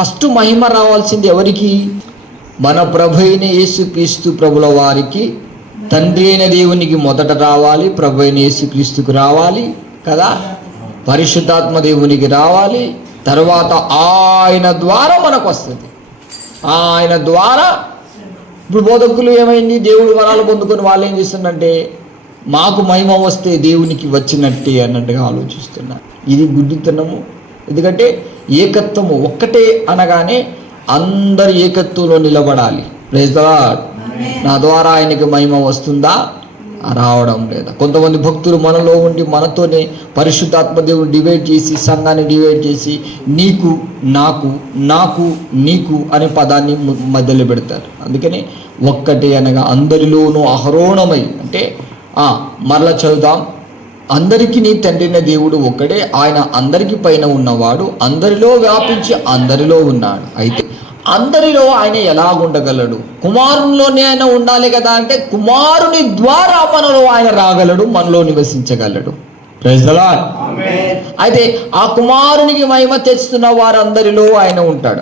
First మహిమ రావాల్సింది ఎవరికి? మన ప్రభు అయిన యేసుక్రీస్తు ప్రభుల వారికి. తండ్రి అయిన దేవునికి మొదట రావాలి ప్రభు అయిన యేసుక్రీస్తుకు రావాలి కదా? పరిశుద్ధాత్మ దేవునికి రావాలి. తర్వాత ఆయన ద్వారా మనకు వస్తుంది. ఆయన ద్వారా ఇప్పుడు బోధకులు ఏమైంది? దేవుడు వరాలు పొందుకొని వాళ్ళు ఏం చేస్తుందంటే మాకు మహిమ వస్తే దేవునికి వచ్చినట్టే అన్నట్టుగా ఆలోచిస్తున్నారు. ఇది గుడ్డితనము. ఎందుకంటే ఏకత్వము ఒక్కటే అనగానే అందరు ఏకత్వంలో నిలబడాలి. Praise the lord. నా ద్వారా ఆయనకి మహిమ వస్తుందా? రావడం లేదా. కొంతమంది భక్తులు మనలో ఉండి మనతోనే పరిశుద్ధాత్మ దేవుడు డివైడ్ చేసి సంఘాన్ని డివైడ్ చేసి నీకు నాకు నాకు నీకు అనే పదాన్ని మధ్యలో పెడతారు. అందుకని ఒక్కటే అనగా అందరిలోనూ అహరోణమై అంటే మరలా చదువుదాం. అందరికీ నీ తండ్రిన దేవుడు ఒక్కడే. ఆయన అందరికి పైన ఉన్నవాడు. అందరిలో వ్యాపించి అందరిలో ఉన్నాడు. అయితే అందరిలో ఆయన ఎలా ఉండగలడు కుమారునిలోనే ఆయన ఉండాలి కదా అంటే కుమారుని ద్వారా మనలో ఆయన రాగలడు మనలో నివసించగలడు. అయితే ఆ కుమారునికి మహిమ తెచ్చుతున్న వారందరిలో ఆయన ఉంటాడు.